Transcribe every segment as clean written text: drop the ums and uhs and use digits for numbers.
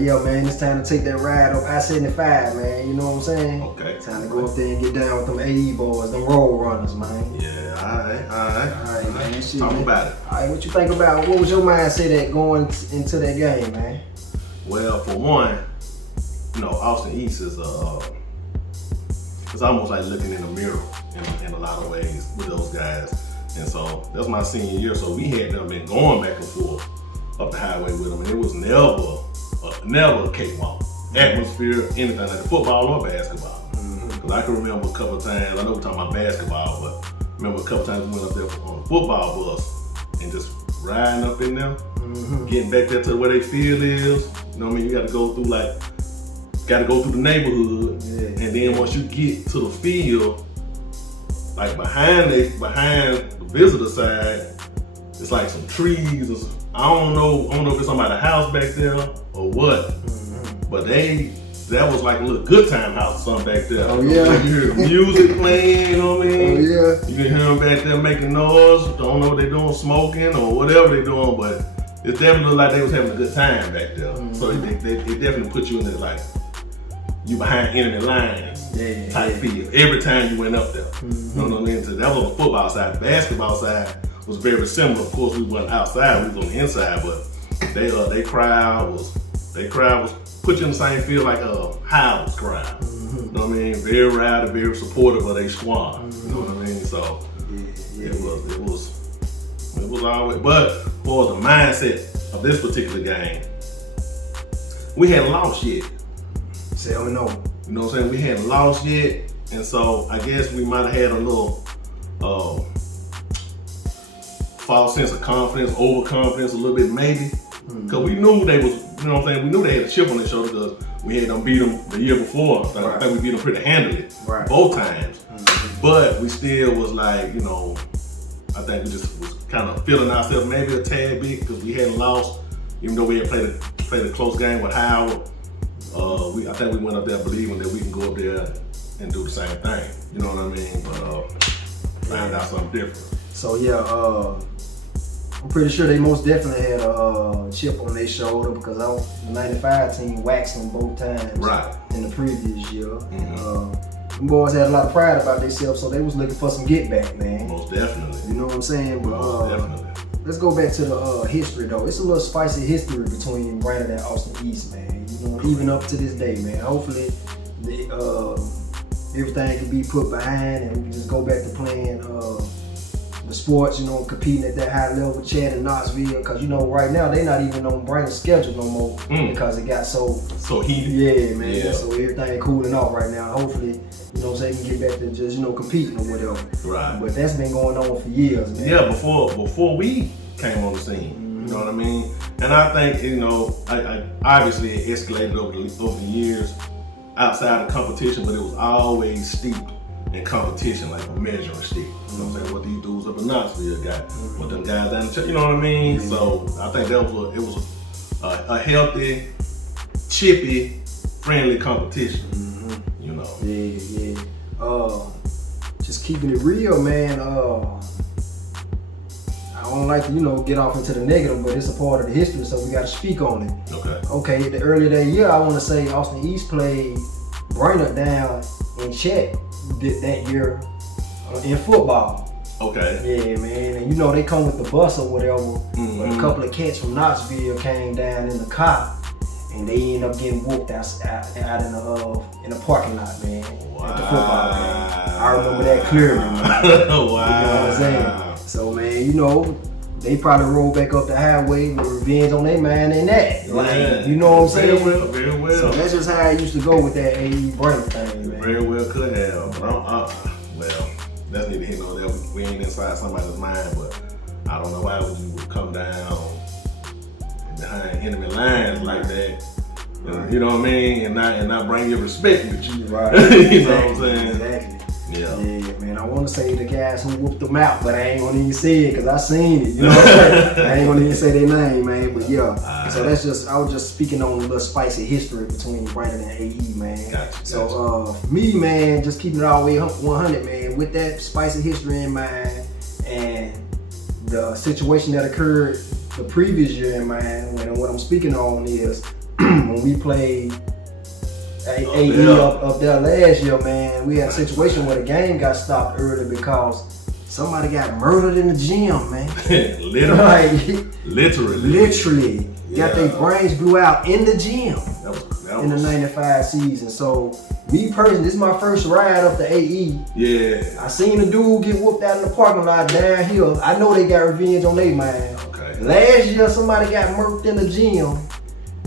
Alright, yeah, man, it's time to take that ride up I-75, man. You know what I'm saying? Okay. Time to go up there and get down with them AE boys, them road runners, man. Yeah, alright, man. Shit, Talk man. about it. Alright, what you think about, what was your mindset at going into that game, man? Well, for one, you know, Austin East is it's almost like looking in a mirror in a lot of ways with those guys. And so that's my senior year. So we had them been going back and forth up the highway with them, and it was never a cakewalk. Atmosphere, anything like the football or basketball. Because I can remember a couple of times. I know we're talking about basketball, but I remember a couple of times we went up there on a football bus and just riding up in there, getting back there to where they field is. You know what I mean? You got to go through the neighborhood, and then once you get to the field, like behind the visitor side, it's like some trees. I don't know if it's somebody's house back there or what, but that was like a little good time house or something back there. Oh yeah. You hear the music playing, you know what I mean? Oh yeah. You can hear them back there making noise. Don't know what they're doing, smoking or whatever they're doing, but it definitely looked like they was having a good time back there. So it definitely put you in there like you behind enemy lines type feel every time you went up there. You know what I mean? So that was on the football side. The basketball side was very similar. Of course, we wasn't outside; we was on the inside. But they crowd was put you in the same field like a Highlands crowd. You know what I mean? Very rowdy, very supportive of their squad. You know what I mean? So it was always. But for the mindset of this particular game, we hadn't lost yet. Say, oh no. You know what I'm saying? We hadn't lost yet, and so I guess we might have had a little false sense of confidence, overconfidence a little bit maybe, because we knew they was, you know what I'm saying? We knew they had a chip on their shoulder because we had them beat them the year before. I think we beat them pretty handily both times, but we still was like, you know, I think we just was kind of feeling ourselves maybe a tad bit because we hadn't lost, even though we had played a close game with Howard. I think we went up there believing that we can go up there and do the same thing. You know what I mean? But find out something different. So yeah, I'm pretty sure they most definitely had a chip on their shoulder because the 95 team waxed them both times in the previous year. Them boys had a lot of pride about themselves, so they was looking for some get back, man. Most definitely. You know what I'm saying? But most definitely. Let's go back to the history though. It's a little spicy history between Brandon and Austin East, man. You know, even up to this day, man. Hopefully, everything can be put behind and we can just go back to playing the sports, you know, competing at that high level, Chad and Knoxville. Because, you know, right now, they're not even on Brandon's schedule no more because it got so heated. Yeah, man. Yeah. So everything cooling off right now. Hopefully, you know, so they can get back to just, you know, competing or whatever. Right. But that's been going on for years, man. Yeah, before we came on the scene. You know what I mean? And I think, you know, I obviously it escalated over the years outside of competition, but it was always steeped in competition, like a measuring stick. You know what I'm saying? What these dudes up in Knoxville got, what them guys down the church, you know what I mean? So I think that was a healthy, chippy, friendly competition. You know? Yeah. Just keeping it real, man. I don't like to, you know, get off into the negative, but it's a part of the history, so we got to speak on it. Okay, the earlier that year, I want to say Austin East played Brainerd down in check that year in football. Okay. Yeah, man, and you know they come with the bus or whatever, but a couple of cats from Knoxville came down in the car, and they ended up getting whooped out in the parking lot, man, at the football game. I remember that clearly, man. Wow. You know what I'm saying? So, man, you know, they probably rolled back up the highway with revenge on their mind and that. Like, you know what I'm saying? Very well. So that's just how it used to go with that AE brain thing, man. Very well could have. But well, that's neither here nor there. We ain't inside somebody's mind, but I don't know why you would come down behind enemy lines like that. You know what I mean? And not bring your respect with you. Right. You know what I'm saying? Exactly. Yeah, man, I want to say the guys who whooped them out, but I ain't gonna even say it because I seen it, you know what I'm saying? I ain't gonna even say their name, man, but yeah. So that's just, I was just speaking on a little spicy history between Brandon and AE, man. Gotcha. So, me, man, just keeping it all the way 100, man, with that spicy history in mind and the situation that occurred the previous year in mind, and what I'm speaking on is when we played AE up there last year, man, we had a situation where the game got stopped early because somebody got murdered in the gym, man. Literally. Got their brains blew out in the gym in the 95 season. So, me personally, this is my first ride up the AE. Yeah. I seen a dude get whooped out in the parking lot downhill. I know they got revenge on their man. Okay. Last year, somebody got murked in the gym.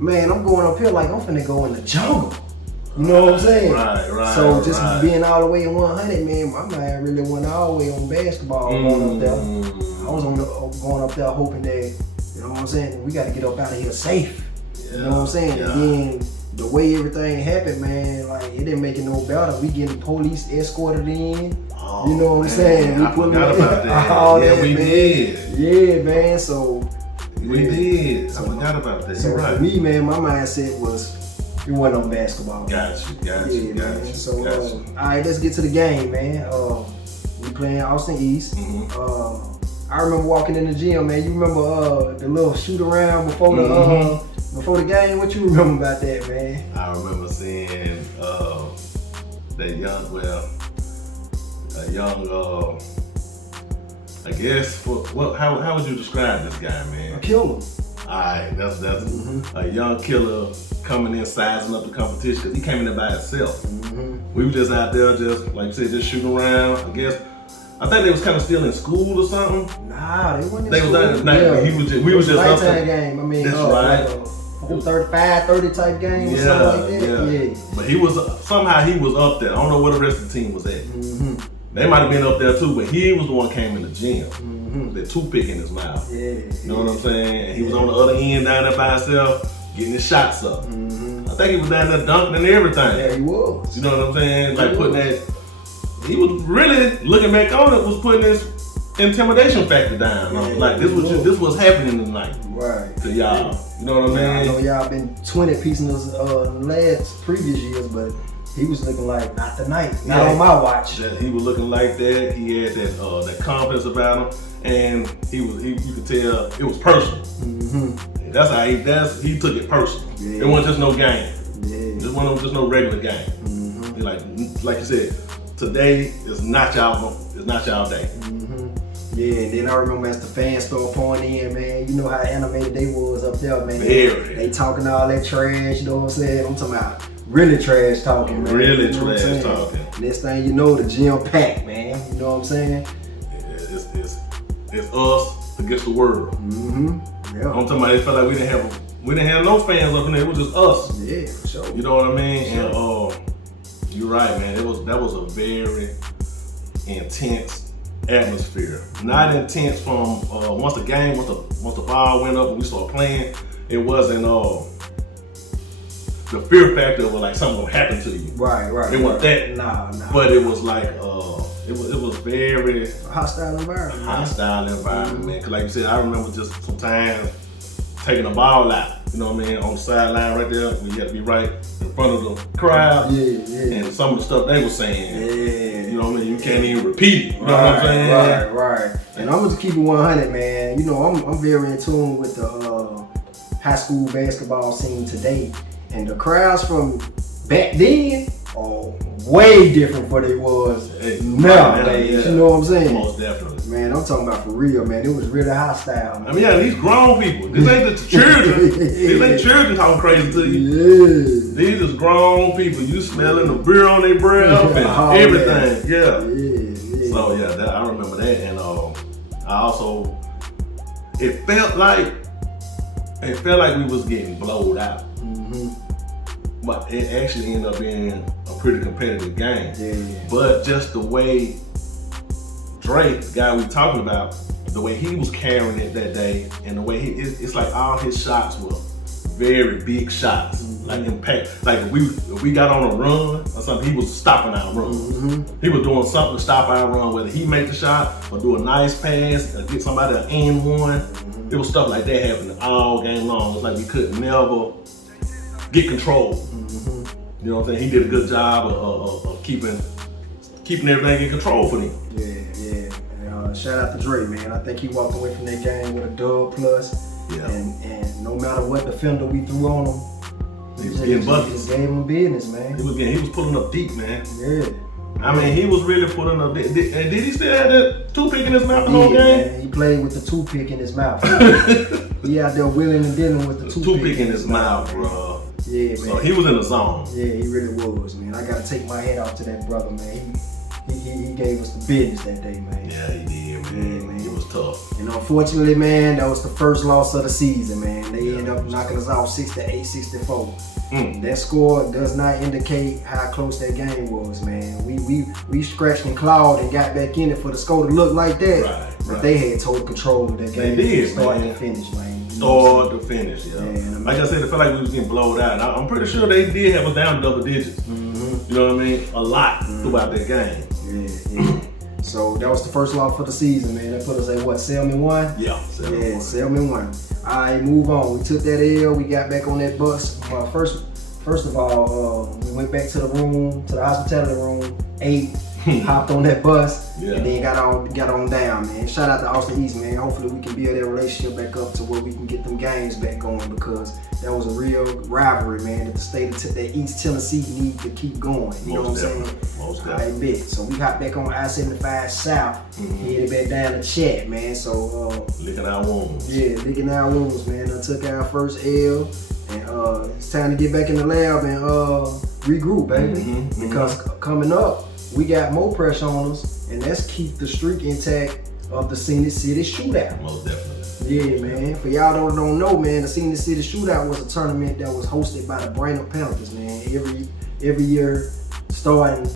Man, I'm going up here like I'm finna go in the jungle. You know what I'm saying? Right. So just being all the way in 100, man, my man really went all the way on basketball going up there. I was going up there hoping that, you know what I'm saying, we got to get up out of here safe. You know what I'm saying? And then the way everything happened, man, like it didn't make it no better. We getting police escorted in. You know what I'm saying? I forgot about that. Yeah, we did. Yeah, man. So we did. I forgot about that. So for me, man, my mindset was it wasn't on basketball. Got you. So all right, let's get to the game, man. We playing Austin East. I remember walking in the gym, man. You remember the little shoot around before the game? What you remember about that, man? I remember seeing that young, I guess, how would you describe this guy, man? A killer. Alright, that's a young killer coming in, sizing up the competition, because he came in there by himself. We were just out there, just like you said, just shooting around. I think they was kind of still in school or something. Nah, they wasn't in school. We was just up there. Game. I mean, that's right. Like 30 type game or something like that. Yeah. But he was somehow he was up there. I don't know where the rest of the team was at. They might have been up there too, but he was the one came in the gym. The toothpick in his mouth. You know what I'm saying? And he was on the other end down there by himself, getting his shots up. I think he was down there dunking and everything. Yeah, he was. You know what I'm saying? Like putting that. He was really looking back on it, was putting his intimidation factor down. Like this was happening tonight. Right. To y'all. You know what I mean? I know y'all been 20 piecing us last previous years, but he was looking like not tonight, not on my watch. He was looking like that. He had that confidence about him, and you could tell it was personal. That's how he took it personal. It wasn't just no game. It wasn't just no regular game. Like you said, today is not y'all day. Yeah, and then I remember as the fans started pouring in, man, you know how animated they was up there, man. They talking all that trash, you know what I'm saying? I'm talking about really trash talking, man. Really trash talking. Next thing you know, the gym packed, man. You know what I'm saying? It's us against the world. I'm talking about it felt like we didn't have no fans up in there. It was just us. Yeah, for sure. You know what I mean? And you're right, man. That was a very intense atmosphere. Not intense from once the ball went up and we started playing. It wasn't the fear factor of like something gonna happen to you. Right. It wasn't that. Nah. But it was like it was very hostile environment. Man. Cause like you said, I remember just sometimes taking the ball out. You know what I mean? On the sideline right there, we had to be right in front of the crowd. And some of the stuff they were saying. You know what I mean? You can't even repeat it. You know what I'm saying? Right. And I'm just keep it 100, man. You know, I'm very in tune with the high school basketball scene today. And the crowds from back then are way different from what it was nowadays. You know what I'm saying? Most definitely. Man, I'm talking about for real, man. It was really hostile, man. I mean, these grown people. This ain't the children. These ain't children talking crazy to you. These is grown people. You smelling the beer on their breath and everything. So I remember that, and I also it felt like we was getting blowed out. But it actually ended up being a pretty competitive game. But just the way Drake, the guy we talking about, the way he was carrying it that day, and the way it's like all his shots were very big shots, like impact. Like if we got on a run or something, he was stopping our run. He was doing something to stop our run, whether he make the shot or do a nice pass or get somebody an and one. It was stuff like that happening all game long. It's like we could never get control. You know what I'm saying? He did a good job of keeping everything in control for them. And, shout out to Dre, man. I think he walked away from that game with a dub plus. And no matter what defender we threw on him, He was getting buckets. Just gave him business, man. He was pulling up deep, man. Yeah. I mean, he was really pulling up. Did he still have that toothpick in his mouth the whole game? Man, he played with the toothpick in his mouth. He out there willing and dealing with the toothpick in his mouth, bro. Yeah, man. So he was in the zone. Yeah, he really was, man. I gotta take my hat off to that brother, man. He gave us the business that day, man. Yeah, he did, man. Yeah, man. It was tough. And unfortunately, man, that was the first loss of the season, man. They ended up knocking us off 6-8, 6-4. That score does not indicate how close that game was, man. We scratched and clawed and got back in it for the score to look like that. Right. But they had total control of that game. They did, start man. to finish, man. Start to finish, yeah. Yeah, like I said, it felt like we was getting blowed out. I'm pretty sure they did have us down double digits. You know what I mean? A lot throughout that game. Yeah. So that was the first loss for the season, man. That put us at what, 7-1? Yeah, 7-1. All right, move on. We took that L. We got back on that bus. First of all, we went back to the room, to the hospitality room, ate, hopped on that bus, and then got on down, man. Shout out to Austin East, man. Hopefully we can build that relationship back up to where we can get them games back going, because that was a real rivalry, man, that the state of that East Tennessee need to keep going. You know what I'm saying? Most definitely. I bet. So we hopped back on I-75 South, headed back down to Chat, man. So licking our wounds. Yeah, licking our wounds, man. I took our first L, and it's time to get back in the lab and regroup, baby. Because coming up, we got more pressure on us, and let's keep the streak intact of the Scenic City Shootout. Most definitely. Yeah, man. For y'all that don't know, man, the Scenic City Shootout was a tournament that was hosted by the Brainerd Panthers, man. Every year, starting